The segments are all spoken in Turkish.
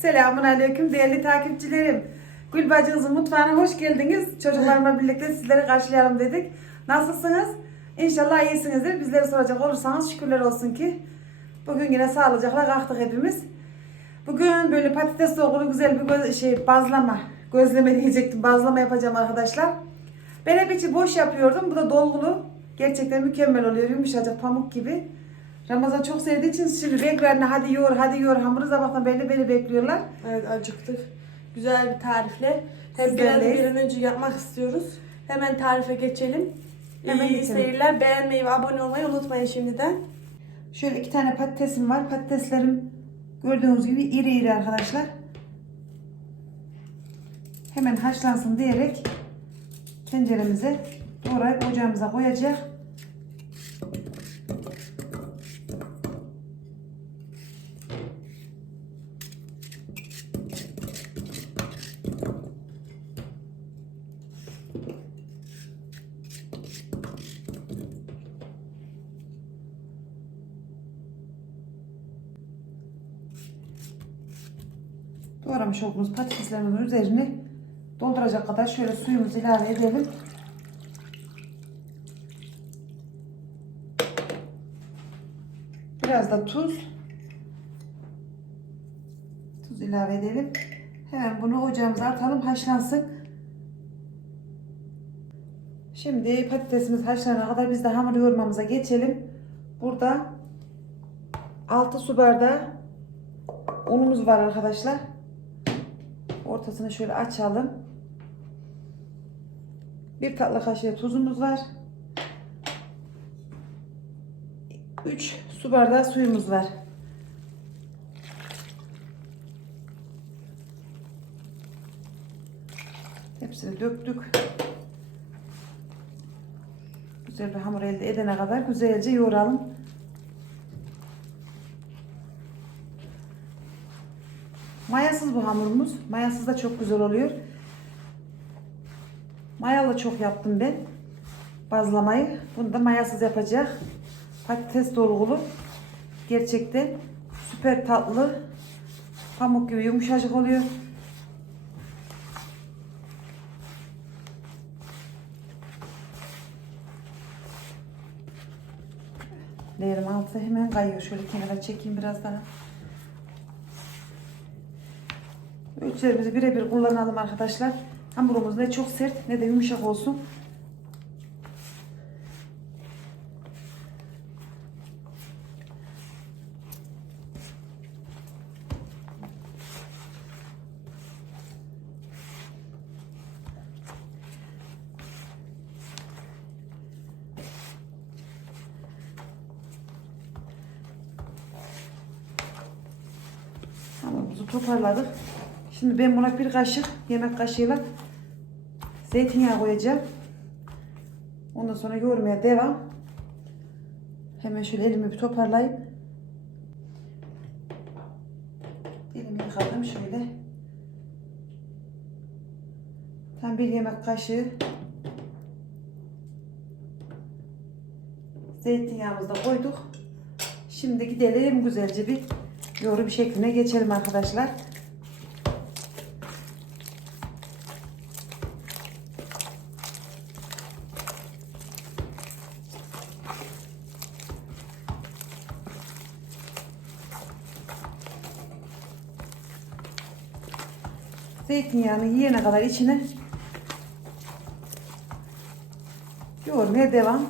Selamun Aleyküm değerli takipçilerim. Gül bacınızın mutfağına hoş geldiniz. Çocuklarımla birlikte sizleri karşılayalım dedik. Nasılsınız? İnşallah iyisinizdir. Bizleri soracak olursanız şükürler olsun ki bugün yine sağlıcakla kalktık hepimiz. Bugün böyle patates dolgulu güzel bir gö- şey bazlama, gözleme diyecektim. Bazlama yapacağım arkadaşlar. Ben hep içi boş yapıyordum. Bu da dolgulu. Gerçekten mükemmel oluyor. Yumuşacık pamuk gibi. Ramazan çok sevdiği için şimdi renklerini hadi yoğur hadi yoğur hamuru sabahtan belli beni bekliyorlar. Evet acıktık. Güzel bir tarifle. Tabii biraz bir an önce yapmak istiyoruz. Hemen tarife geçelim. Hemen İyi geçelim. seyirler. Beğenmeyi ve abone olmayı unutmayın şimdiden. Şöyle iki tane patatesim var. Patateslerim gördüğünüz gibi iri iri arkadaşlar. Hemen haşlansın diyerek tenceremize doğrayıp ocağımıza koyacak. Doğramış olduğumuz patateslerimizin üzerine dolduracak kadar şöyle suyumuzu ilave edelim. Biraz da tuz. Tuz ilave edelim. Hemen bunu ocağımıza atalım haşlansın. Şimdi patatesimiz haşlanana kadar biz de hamur yoğurmamıza geçelim. Burada 6 su bardağı unumuz var arkadaşlar. Ortasını şöyle açalım. Bir tatlı kaşığı tuzumuz var. 3 su bardağı suyumuz var. Hepsini döktük. Güzel bir hamur elde edene kadar güzelce yoğuralım. Bu hamurumuz. Mayasız da çok güzel oluyor. Mayalı çok yaptım ben. Bazlamayı. Bunu da mayasız yapacak. Patates dolgulu. Gerçekten süper tatlı. Pamuk gibi yumuşacık oluyor. Leğerim altı hemen kayıyor. Şöyle kenara çekeyim biraz daha. Ölçülerimizi birebir kullanalım arkadaşlar. Hamurumuz ne çok sert ne de yumuşak olsun. Hamurumuzu toparladık. Şimdi ben buna bir kaşık yemek kaşığıyla zeytinyağı koyacağım. Ondan sonra yoğurmaya devam. Hemen şöyle elimi bir toparlayayım. Elimi yıkadım şöyle. Tam bir yemek kaşığı zeytinyağımızı da koyduk. Şimdi gidelim güzelce bir bir şekline geçelim arkadaşlar. Zeytinyağını yiyene kadar içine yoğurmaya devam.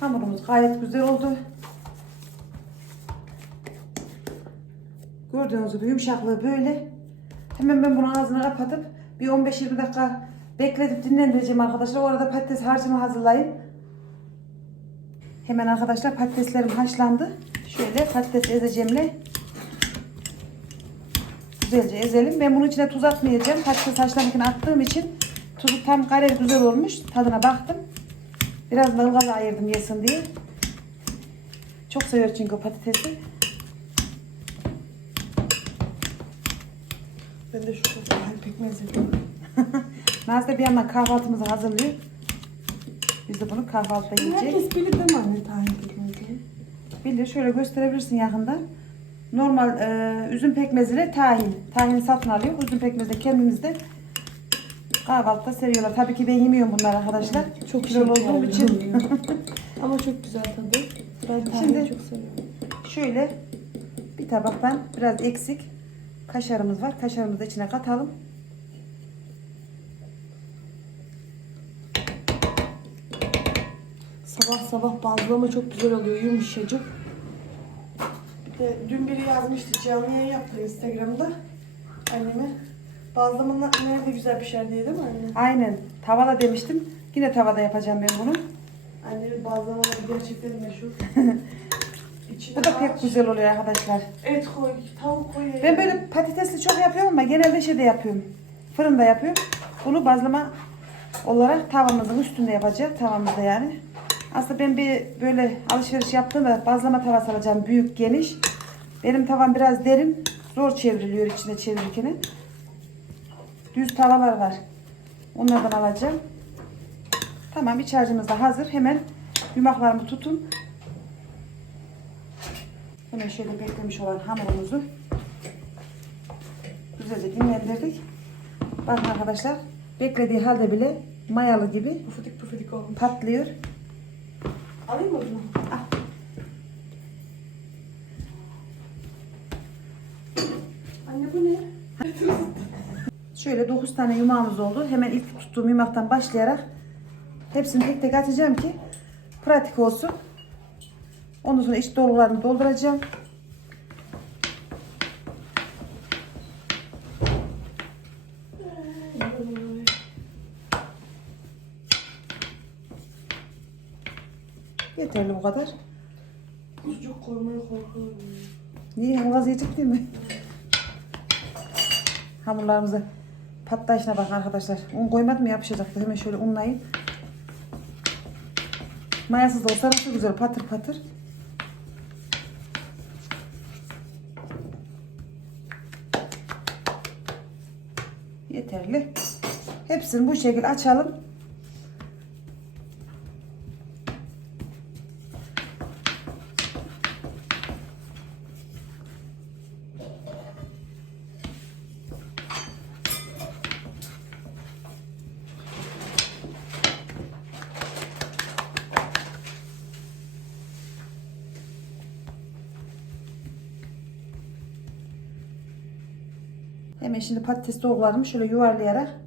Hamurumuz gayet güzel oldu. Gördüğünüz gibi yumuşaklığı böyle. Hemen ben bunu ağzını kapatıp bir 15-20 dakika bekletip dinlendireceğim arkadaşlar. O arada patates harcımı hazırlayayım. Hemen arkadaşlar patateslerim haşlandı. Şöyle patates ezeceğimle güzelce ezelim. Ben bunun içine tuz atmayacağım. Patates haşlanırken attığım için tuzu tam kare güzel olmuş. Tadına baktım. Biraz da ılgalı ayırdım yesin diye. Çok seviyor çünkü patatesi. Ben de şu kadar pekmez yedim. Naz da bir yandan kahvaltımızı hazırlıyor. Biz de bunu kahvaltıda yiyeceğiz. Herkes bilir değil mi anne tahin pekmezi? Bilir. Şöyle gösterebilirsin yakından. Normal e, üzüm pekmezi ile tahin. Tahini satın alıyor. Üzüm pekmezi de kendimiz de kahvaltıda seviyorlar. Tabii ki ben yemiyorum bunları arkadaşlar. Çok kilolu olduğum için. Ama çok güzel tadı. Ben tahini Şimdi- çok seviyorum. Şöyle bir tabaktan biraz eksik kaşarımız var. Kaşarımızı da içine katalım. Sabah sabah bazlama çok güzel oluyor yumuşacık. Bir de dün biri yazmıştı canlı yayın yaptı Instagram'da anneme. Bazlamanın nerede güzel pişer diye değil mi anne? Aynen. Tavada demiştim. Yine tavada yapacağım ben bunu. Annemin bazlamaları gerçekten meşhur. İçine Bu da pek güzel oluyor arkadaşlar. Et koy, tavuk koy. Ben böyle patatesli çok yapıyorum ama genelde şeyde yapıyorum. Fırında yapıyorum. Bunu bazlama olarak tavamızın üstünde yapacağım. Tavamızda yani. Aslında ben bir böyle alışveriş yaptığımda bazlama tavası alacağım. Büyük, geniş. Benim tavam biraz derin. Zor çevriliyor içinde çevirirken. Düz tavalar var. Onlardan alacağım. Tamam iç harcımız da hazır. Hemen yumaklarımı tutun. Hemen şöyle beklemiş olan hamurumuzu güzelce dinlendirdik. Bakın arkadaşlar beklediği halde bile mayalı gibi Pufidik pufidik olmuş. patlıyor. Alayım mı bunu? Al. Anne bu ne? Şöyle 9 tane yumağımız oldu. Hemen ilk tuttuğum yumaktan başlayarak hepsini tek tek atacağım ki pratik olsun. Ondan sonra iç dolularını dolduracağım. Yeterli bu kadar. Kuzucuk koymaya korkuyorum. Niye? Vaz yiyecek değil mi? Hamurlarımızı patlayışına bak arkadaşlar. Un koymadım mı yapışacaktı. Hemen şöyle unlayayım. Mayasız da olsa nasıl güzel patır patır. Yeterli. Hepsini bu şekilde açalım. Hemen şimdi patates doğrularımı şöyle yuvarlayarak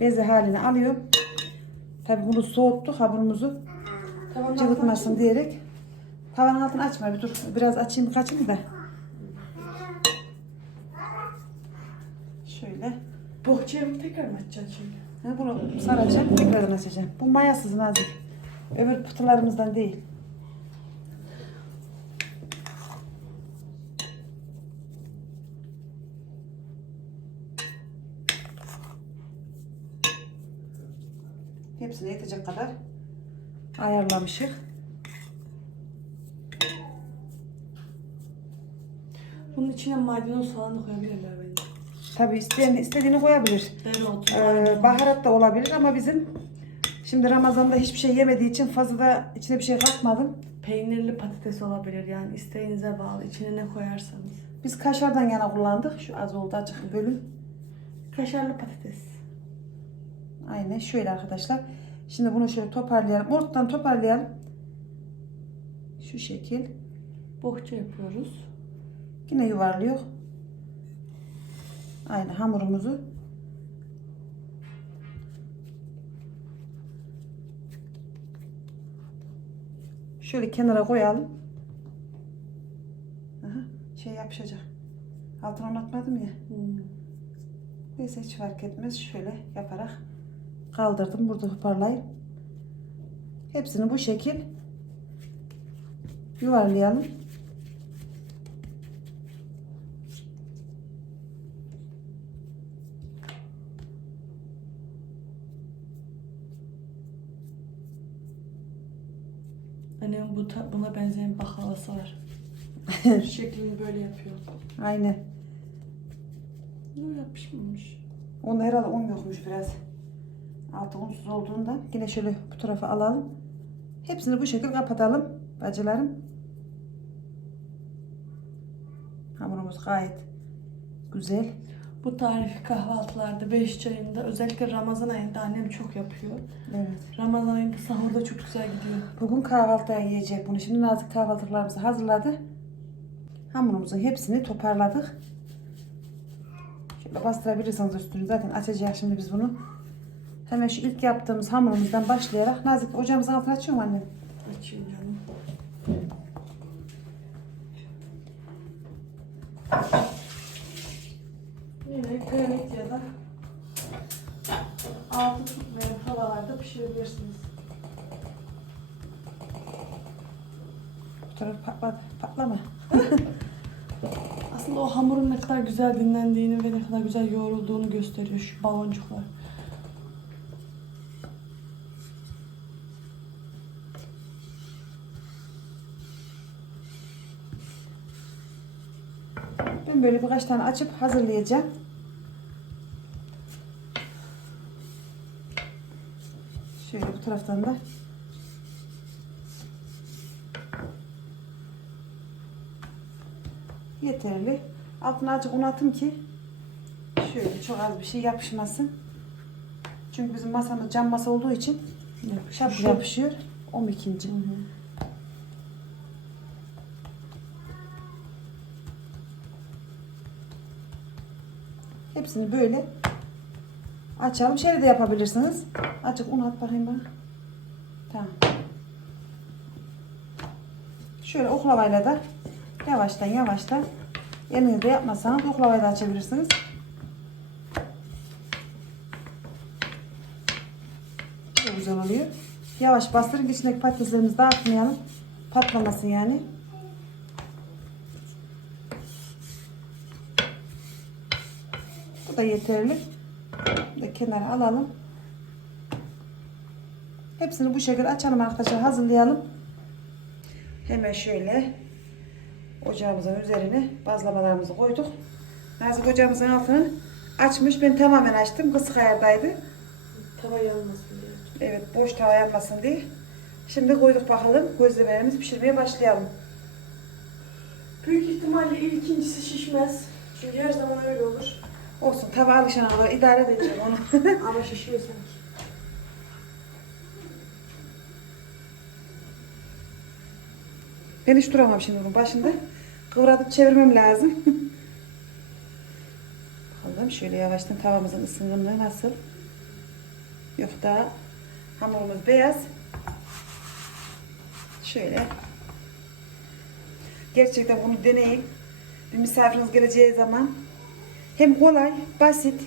beze haline alıyorum. Tabi bunu soğuttuk hamurumuzu Tamam, cıvıtmasın diyerek. Tavanın altını açma bir dur. Biraz açayım kaçayım da. Şöyle. Bohçaya mı tekrar mı açacaksın şimdi? Ha, bunu saracağım. Tekrardan açacağım. Bu mayasız nazik. Öbür pıtılarımızdan değil. Hepsine yetecek kadar ayarlamışık. Bunun içine maydanoz falan da koyabilirler bence. Tabi isteyen istediğini koyabilir. Dereotu. Ee, baharat da olabilir ama bizim şimdi Ramazan'da hiçbir şey yemediği için fazla da içine bir şey katmadım. Peynirli patates olabilir yani isteğinize bağlı. İçine ne koyarsanız. Biz kaşardan yana kullandık. Şu az oldu açık bölüm. Kaşarlı patates. Aynen şöyle arkadaşlar. Şimdi bunu şöyle toparlayalım. Ortadan toparlayalım. Şu şekil. Bohça yapıyoruz. Yine yuvarlıyor. Aynı hamurumuzu. Şöyle kenara koyalım. Aha, şey yapışacak. Altına anlatmadım ya. Hmm. Neyse hiç fark etmez. Şöyle yaparak kaldırdım. Burada toparlayayım. Hepsini bu şekil yuvarlayalım. Annem bu buna benzeyen baklavası var. Şeklini böyle yapıyor. Aynen. Ne yapışmamış. Onda herhalde un yokmuş biraz. Altı unsuz olduğundan. Yine şöyle bu tarafa alalım. Hepsini bu şekilde kapatalım bacılarım. Hamurumuz gayet güzel. Bu tarifi kahvaltılarda 5 çayında özellikle Ramazan ayında annem çok yapıyor. Evet. Ramazan ayında sahurda çok güzel gidiyor. Bugün kahvaltıya yiyecek bunu. Şimdi nazik kahvaltılarımızı hazırladı. Hamurumuzun hepsini toparladık. Şöyle bastırabilirsiniz üstünü. Zaten açacağız şimdi biz bunu. Hemen şu ilk yaptığımız hamurumuzdan başlayarak Nazik ocağımızın altını açıyor mu anne? Açayım canım. Yine granit ya da altı tutmayan tavalarda pişirebilirsiniz. Bu taraf patladı. Patlama. Aslında o hamurun ne kadar güzel dinlendiğini ve ne kadar güzel yoğrulduğunu gösteriyor şu baloncuklar. Ben böyle birkaç tane açıp hazırlayacağım. Şöyle bu taraftan da yeterli. Altına azıcık un atım ki şöyle çok az bir şey yapışmasın. Çünkü bizim masamız cam masa olduğu için şap yapışıyor. 12. Hı hı. Hepsini böyle açalım. Şöyle de yapabilirsiniz. Azıcık un at bakayım bana. Tamam. Şöyle oklavayla da yavaştan yavaştan elinizde yapmasanız oklavayla da açabilirsiniz. Çok güzel oluyor. Yavaş bastırın ki içindeki patateslerimizi dağıtmayalım. Patlamasın yani. Bu da yeterli. De kenara alalım. Hepsini bu şekilde açalım arkadaşlar. Hazırlayalım. Hemen şöyle ocağımızın üzerine bazlamalarımızı koyduk. Nazik ocağımızın altını açmış. Ben tamamen açtım. Kısık ayardaydı. Tava yanmasın diye. Evet boş tava yanmasın diye. Şimdi koyduk bakalım. Gözlemelerimizi pişirmeye başlayalım. Büyük ihtimalle ilkincisi şişmez. Çünkü her zaman öyle olur. Olsun tava alışana kadar idare edeceğim onu. Ama şişiyor sanki. Ben hiç duramam şimdi bunun başında. Kıvratıp çevirmem lazım. Bakalım şöyle yavaştan tavamızın ısıngunluğu nasıl? Yok daha hamurumuz beyaz. Şöyle. Gerçekten bunu deneyin. Bir misafiriniz geleceği zaman hem kolay, basit,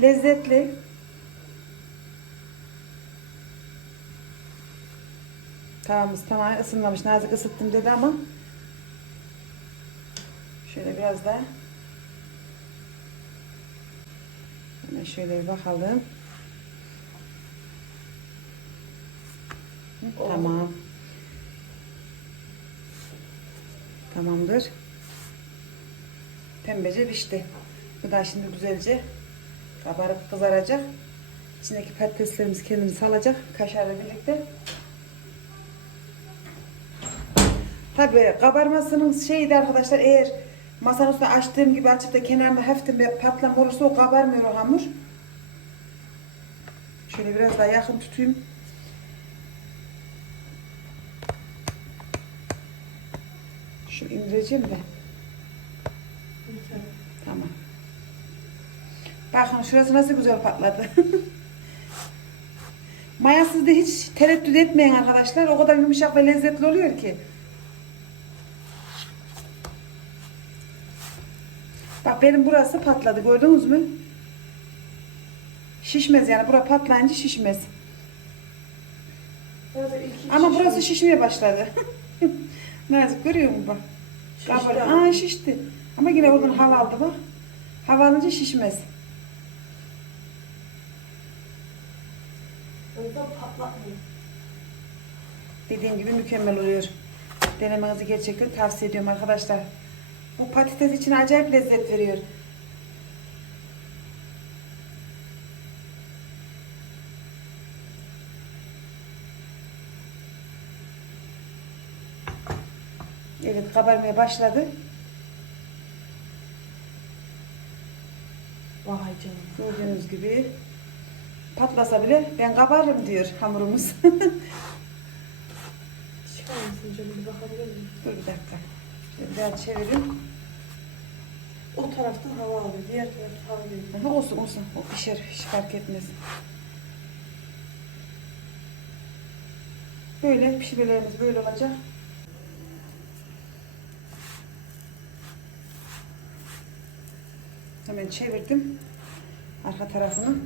lezzetli. Tavamız tamamen ısınmamış. Nazik ısıttım dedi ama şöyle biraz daha Hemen şöyle bir bakalım. Tamam. Tamamdır. Pembece pişti. Bu da şimdi güzelce kabarıp kızaracak. İçindeki patateslerimiz kendini salacak kaşarla birlikte. Tabii kabarmasının şeyi de arkadaşlar eğer masanın üstüne açtığım gibi açıp da kenarında hafiften bir patlama olursa o kabarmıyor o hamur. Şöyle biraz daha yakın tutayım. Şu indireceğim de. Tamam. Bakın şurası nasıl güzel patladı. Mayasız da hiç tereddüt etmeyin arkadaşlar. O kadar yumuşak ve lezzetli oluyor ki. Bak benim burası patladı gördünüz mü? Şişmez yani. Bura patlayınca şişmez. Ama burası şişmeye başladı. Nazik görüyor musun bak? Şişti. Aa şişti. Ama yine bugün hava aldı bu. Hava alınca şişmez. Dediğim gibi mükemmel oluyor. Denemenizi gerçekten tavsiye ediyorum arkadaşlar. Bu patates için acayip lezzet veriyor. Evet kabarmaya başladı. Gördüğünüz gibi patlasa bile ben kabarırım diyor hamurumuz. Çıkar mısın canım bir bakabilir miyim? Dur bir dakika. Şöyle biraz çevirin. O taraftan hava alıyor. Diğer taraftan hava veriyor. Aha, olsun olsun. O pişer hiç fark etmez. Böyle pişirmelerimiz böyle olacak. Hemen çevirdim. Arka tarafını.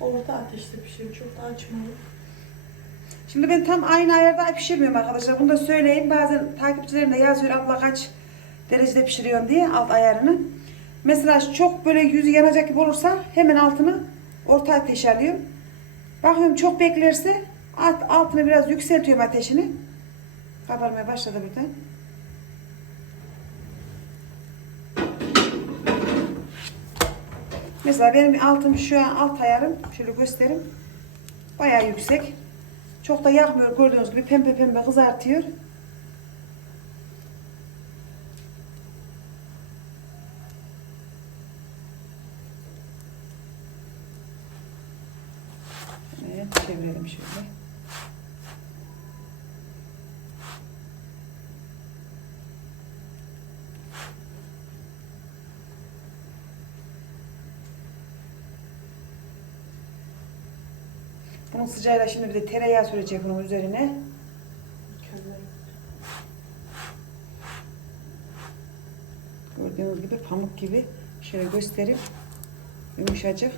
Orta ateşte pişiyor. Çok da açmıyor. Şimdi ben tam aynı ayarda pişirmiyorum arkadaşlar. Bunu da söyleyeyim. Bazen takipçilerim de yazıyor abla kaç derecede pişiriyorsun diye alt ayarını. Mesela çok böyle yüzü yanacak gibi olursa hemen altını orta ateşe alıyorum. Bakıyorum çok beklerse alt, altını biraz yükseltiyorum ateşini. Kabarmaya başladı birden. Mesela benim altım şu an alt ayarım. Şöyle göstereyim. Bayağı yüksek. Çok da yakmıyor gördüğünüz gibi pembe pembe kızartıyor. Evet çevirelim şöyle. Bunun sıcağıyla şimdi bir de tereyağı sürecek bunun üzerine. Gördüğünüz gibi pamuk gibi. Şöyle göstereyim. Yumuşacık.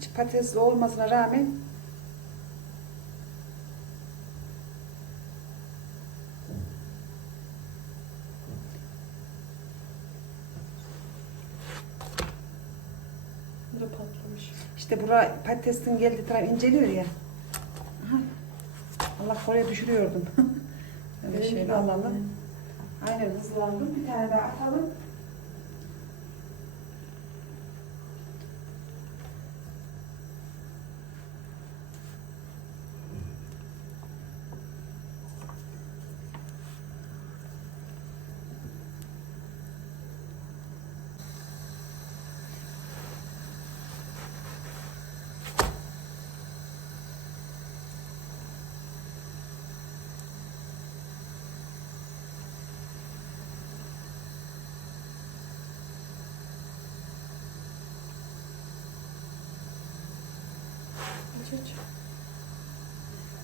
Hiç patatesli olmasına rağmen Bu da patlamış. işte bura patatesin geldiği taraf inceliyor ya. Aha. Allah oraya düşürüyordum. Öyle şöyle alalım. Aynen hızlandım. Bir tane daha atalım.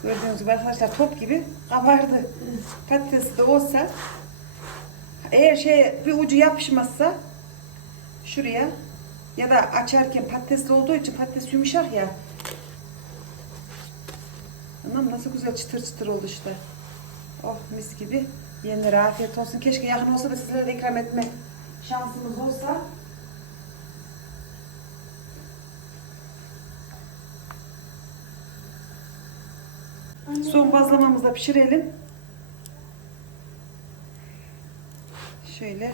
Gördüğünüz gibi arkadaşlar top gibi kabardı. Patates de olsa eğer şey bir ucu yapışmazsa şuraya ya da açarken patatesli olduğu için patates yumuşak ya. Anam nasıl güzel çıtır çıtır oldu işte. Oh mis gibi. Yenilere afiyet olsun. Keşke yakın olsa da sizlere de ikram etme şansımız olsa. Son bazlamamızı da pişirelim. Şöyle.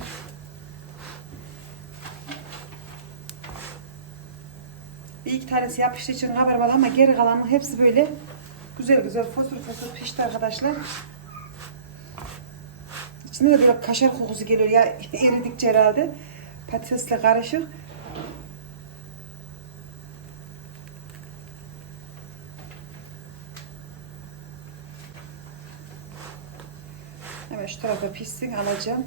Bir iki tanesi yapıştığı için kabarmadı ama geri kalanın hepsi böyle güzel güzel fosur fosur pişti arkadaşlar. İçinde de böyle kaşar kokusu geliyor ya eridikçe herhalde. Patatesle karışık. Şu tarafa pişsin alacağım.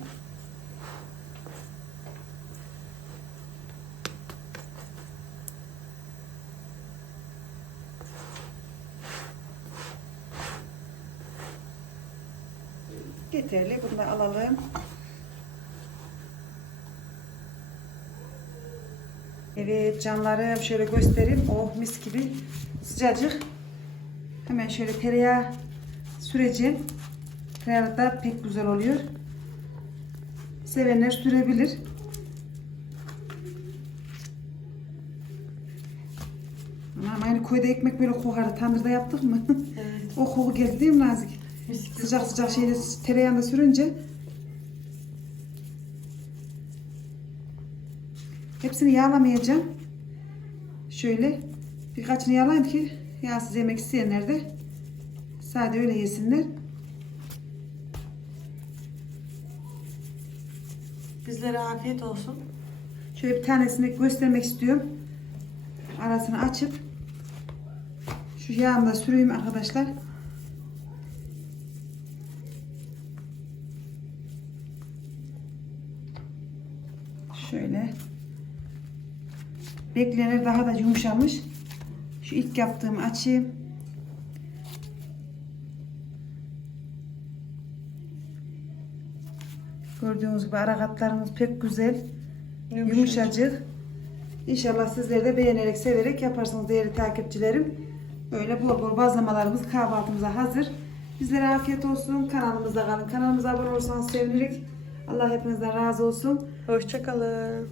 Yeterli. Bunu da alalım. Evet canlarım şöyle göstereyim. Oh mis gibi sıcacık. Hemen şöyle tereyağı süreceğim. Tereyağı da pek güzel oluyor. Sevenler sürebilir. Ama aynı koyda ekmek böyle kokardı. Tandırda yaptık mı? Evet. o koku geldi değil mi Nazik? Sıcak sıcak şeyde tereyağında sürünce hepsini yağlamayacağım. Şöyle birkaçını yağlayayım ki yağsız yemek isteyenler de sade öyle yesinler. Bizlere afiyet olsun. Şöyle bir tanesini göstermek istiyorum. Arasını açıp şu yağımı da süreyim arkadaşlar. Şöyle. Beklenir daha da yumuşamış. Şu ilk yaptığımı açayım. Gördüğünüz gibi ara katlarımız pek güzel. Yumuşacık. İnşallah sizler de beğenerek, severek yaparsınız değerli takipçilerim. Böyle bol bol bazlamalarımız kahvaltımıza hazır. Bizlere afiyet olsun. Kanalımızda kalın. Kanalımıza abone olursanız sevinirik. Allah hepinizden razı olsun. Hoşçakalın.